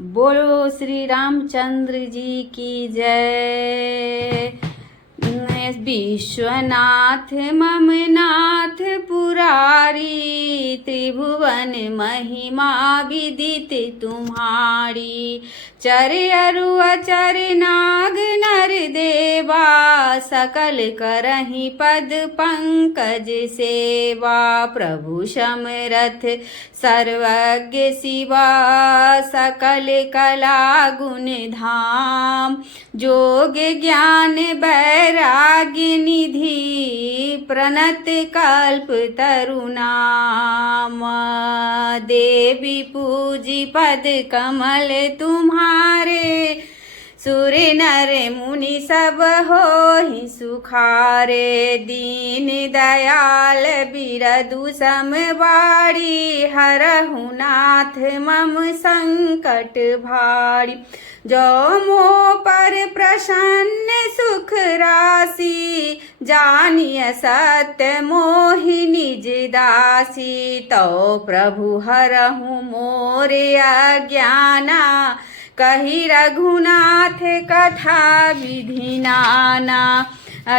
बोलो श्री रामचंद्र जी की जय। विश्वनाथ ममनाथ पुरारी, त्रिभुवन महिमा विदित तुम्हारी। चर अरु अचर नाग नर देवा, सकल करहि पद पंकज सेवा। प्रभु समरथ सर्वज्ञ शिवा, सकल कला गुण धाम। जोग ज्ञान वैराग्य निधि, प्रणत कल्प तरुनाम। देवी पूजी पद कमल तुम्हारे, सुर नर मुनि सब होहि सुखारे। दीन दयाल बिरदु समवारी, हरहु नाथ मम संकट भारी। जो मोह पर प्रसन्न सुख राशि, जानिय सत्य मोहि निज दासी। तो प्रभु हरहु मोरे अज्ञाना, कही रघुनाथ कथा विधि नाना।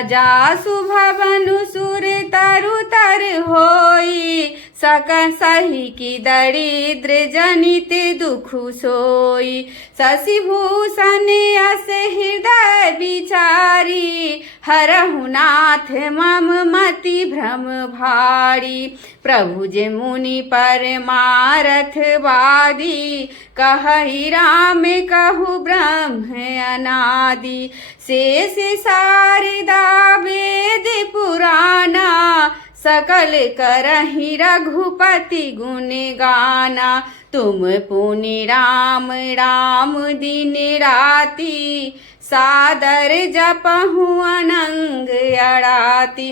जासु भवनु सुर तरु तर होई, सक सही की दरिद्र जनित दुख सोई। शशि भूषण अस हृदय विचारी, हरहु नाथ मम मति भ्रम भारी। प्रभु जे मुनि परमारथ वादी, कहहि राम कहु ब्रह्म अनादि। शेष शारदा वेद पुराना, सकल करहि रघुपति गुण गाना। तुम पुनि राम राम दिन राति, सादर जपहु अनंग अड़ाति।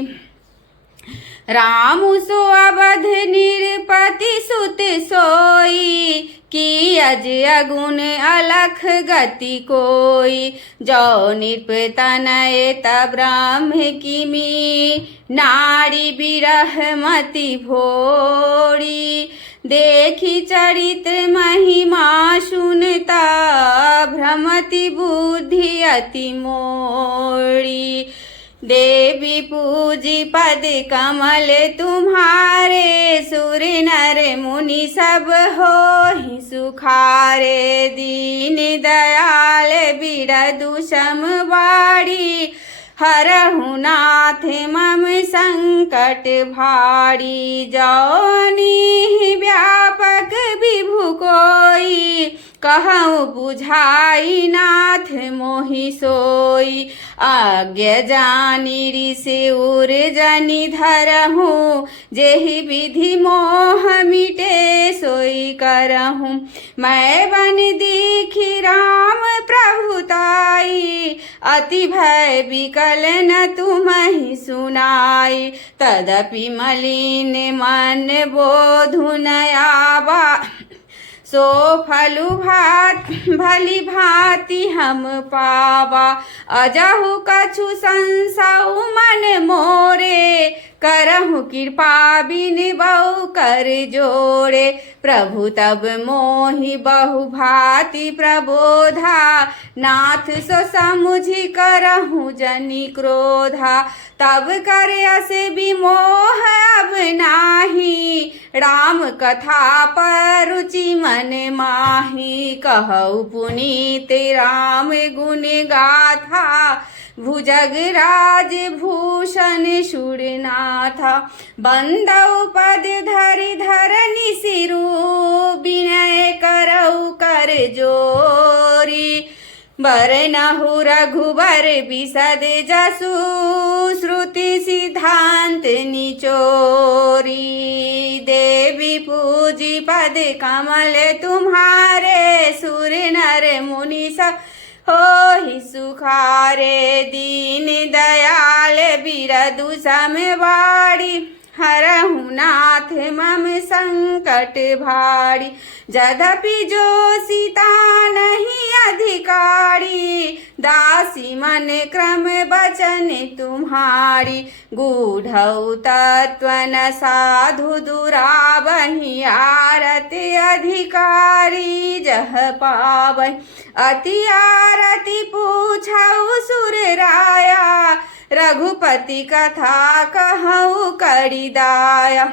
राम सो अवध निरपति सुत सोई, की अज अगुण अलख गति कोई। जो नृप तनय तब ब्रह्म किमी, नारी बिरह मति भोरी। देखी चरित्र महिमा सुनता, भ्रमति बुद्धि अति मोरी। देवी पूजी पद कमल तुम्हारे, सुर नर मुनि सब होहि सुखारे। दीन दयाल बिरदु समवारी, हरहु नाथ मम संकट भारी। जौनि व्यापक विभु कोई, कहूँ बुझाई नाथ मोहि सोई। आज्ञा जानी ऋषि उर जनि धरहूँ, जेहि विधि मोह मिटे सोई करहूँ। मैं बन दीखी राम प्रभुताई, अति भय विकल न तुम्हि सुनाई। तदपि मलिन मन बोधु न आवा, सो फलु भली भांति हम पावा। अजहु कछु संसौ मन मोरे, करहु कृपा बिन बहु कर जोड़े। प्रभु तब मोहि बहु भांति प्रबोधा, नाथ सो समुझि करहु जनि क्रोधा। तब कर अस विमोह अब नाही, राम कथा पर रुचि मन माही। कहु पुनीत राम गुण गाथा, भुजग राज भूषण शूरनाथा। बंदौ पद धरि धरनि सिरु, विनय करौ कर जोरी। बरनहु रघुबर बिसद जसु, श्रुति सिद्धांत निचोरी। देवी पूजी पद कमल तुम्हारे, सुर नर मुनि सब होहि सुखारे। दीन दयाल बिरदु समवारी, हरहु नाथ मम संकट भारी। यद्यपि जो सीता नहीं अधिकारी, दास दासी मन क्रम बचन तुम्हारी गूढ़ौ तत्व न साधु दुरावहि आरति अधिकारी जह पावहि अति आरती पूछौ सुर राया रघुपति कथा कहौ करि दाया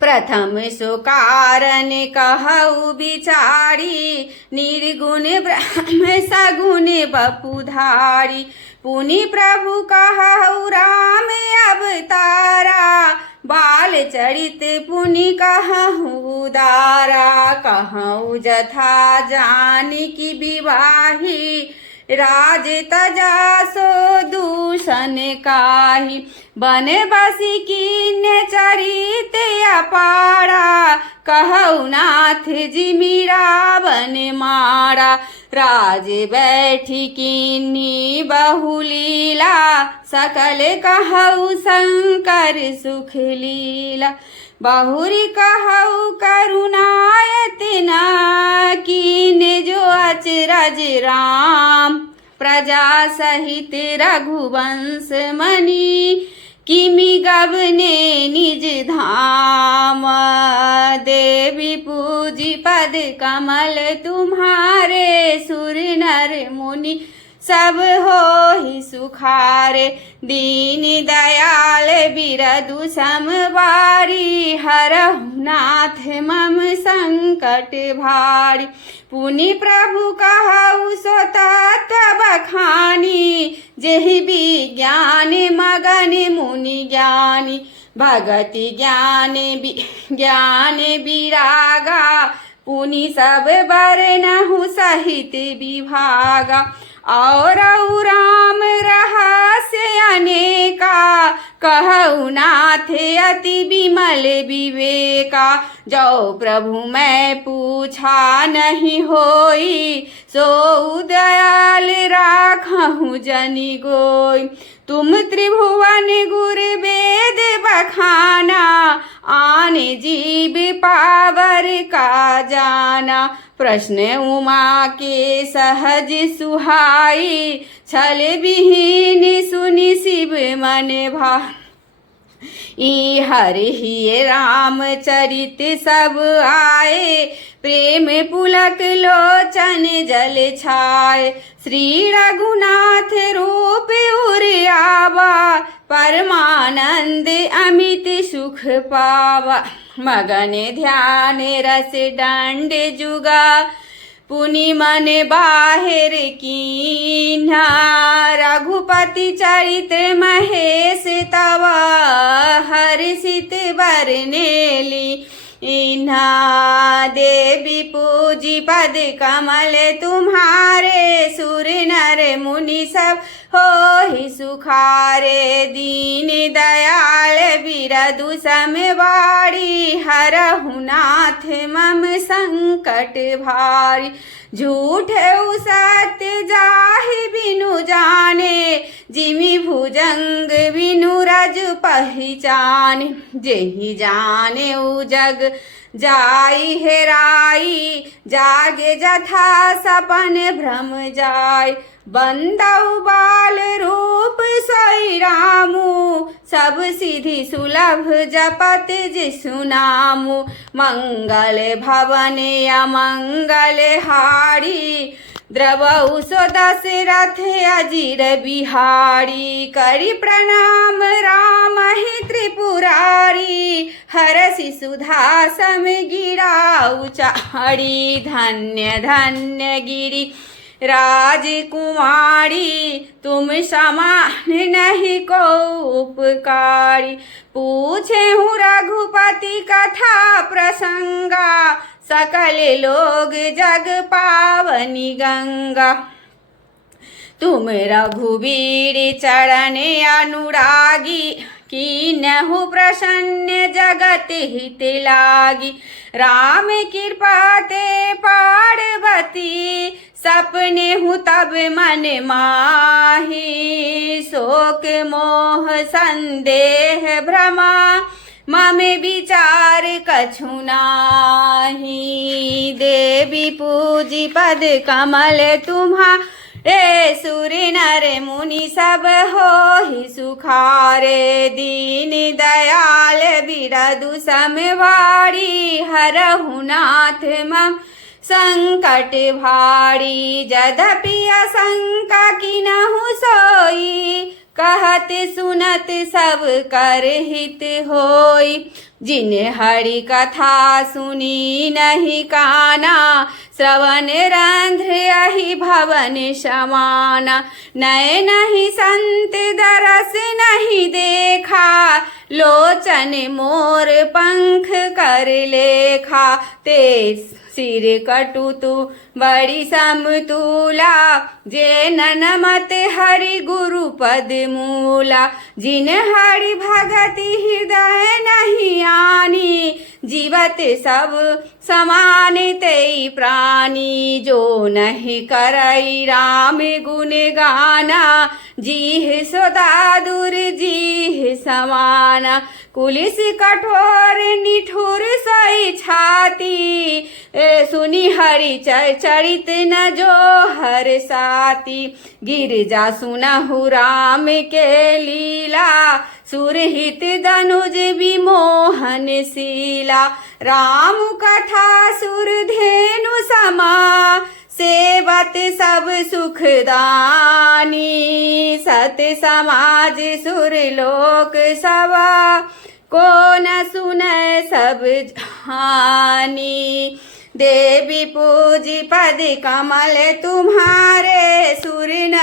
प्रथम सो कारण कहु बिचारी निर्गुण ब्रह्म सगुण बपुधारी पुनि प्रभु कहु राम अवतारा बाल चरित पुनि कहु दारा कहु जथा जानकी विवाही राज तजा सो दूषण काही बन बसी कीन्य चरित अपारा कहु नाथ जिमि रावण मारा राज बैठी कीन्ही बहुलीला सकल कहु शंकर सुख लीला बहुरी कहु करुणायति न कीन जो अचरज राम प्रजा सहित रघुवंश मणि किमि गबने निज धाम देवी पूजी पद कमल तुम्हारे सुर नर मुनि सब होहि सुखारे दीन दयाल बिरदु समवारी हरहु नाथ मम संकट भारी पुनि प्रभु कहु सो तत्व बखानी जेहि विज्ञान मगन मुनि ज्ञानी भगति ज्ञान विरागा पुनि सब बरनहु सहित विभागा और राम रहस्य अनेका कहु नाथ अति विमल विवेका जो प्रभु मैं पूछा नहीं होई सो दयाल राखहु जनि गोई तुम त्रिभुवन गुर वेद बखाना आन जीव पावर का जाना प्रश्न उमा के सहज सुहाई छल विहीन सुनि शिव मन भा ई हरि ही राम चरित सब आए प्रेम पुलक लोचन जल छाए श्री रघुनाथ रूप उर आवा परमानंद अमित सुख पावा मगन ध्यान रस दंड जुगा पुनि मन बाहिर कीन्हा रघुपति चरित्र महेश तवा हर्षित बरनेली इन्हा देवी पूजी पद कमल तुम्हारे सुर नर मुनि सब होहि सुखारे दीन दयाल बिरदु समवारी हरहु नाथ मम संकट भारी झूठ सत्य जाहि बिनु जाने जिमि भुजंग बिनु रज पहचाने जेहि जाने उ जग जाई हेराई जागे जथा सपन भ्रम जाय बंदौ बाल रूप सोई रामू सब सिद्धि सुलभ जपत जिसु नामु मंगल भवन अमंगल हारी द्रवौ सो दशरथ अजीर बिहारी करि प्रणाम राम ही त्रिपुरारी हरषि सुधा सम गिराउ चारी धन्य धन्य गिरि राजकुमारी तुम समान नहीं को उपकारी पूछे हूँ रघुपति कथा प्रसंगा सकल लोग जग पावनी गंगा तुम रघुवीर चरण अनुरागी कीन्हु प्रसन्न जगत हित लागी राम कृपा ते पार्वती सपने हूँ तब मन माही शोक मोह संदेह भ्रमा मम विचार कछु नाही देवी पूजी पद कमल तुम्हारे ए सुर नर मुनि सब होहि सुखारे दीन दयाल बिरदु समवाड़ी हरहु नाथ मम संकट भारी यद्यपि आशंका किन्हु सोई कहत सुनत सब कर हित होई जिन हरि कथा सुनी नहीं काना श्रवण रंध्र अहि भवन समाना नय नहीं संत दरस नहीं देखा लोचन मोर पंख कर लेखा ते सिर कटु तू बड़ी समतूला जे ननमत हरि गुरु पद मूला जिन हरि भगति हृदय नहीं आनी जीवत सब समान तेई प्राणी जो नहीं करई राम गुण गाना जीह सदा दूर जीह समाना कुलिस कठोर निठुर सही छाती सुनी हरि चरित न जो हर साती गिरजा सुनहु राम के लीला सुरहित दनुज विमोहन शीला राम कथा सुर धेनु समा सेवत सब सुखदानी सत समाज सुर लोक सवा को न सुने सब जानी देवी पूजी पद कमल तुम्हारे सुर न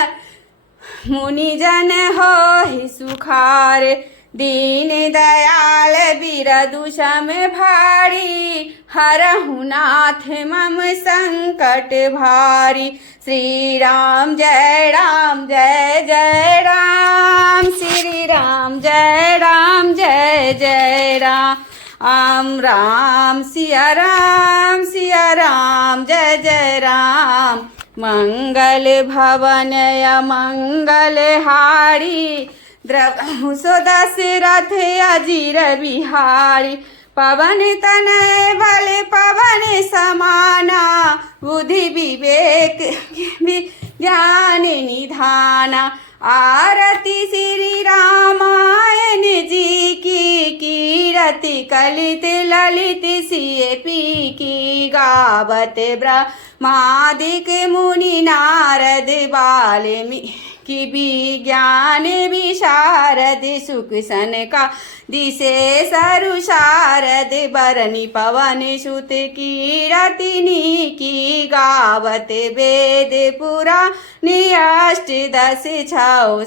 मुनि जन होहि सुखारे दीन दयाल बिरदु सम भारी हरहु नाथ मम संकट भारी श्री राम जय जय राम श्री राम जय जय राम राम सिया राम जय राम मंगल भवन मंगल हारी द्रवहु सो दशरथ अजीर बिहारी पवन तनय बल पवन समाना बुद्धि विवेक ज्ञान निधाना आरती श्री रामायण जी की कीरति कलित ललित सिय पी की गावत ब्रह्मादिक मुनि नारद वाल्मीकि विज्ञान विशारद सुख सनका दिशे सरु शारद बरनि पवन सुत कीरतिनी की गावत वेद पुराण अष्टदश छौ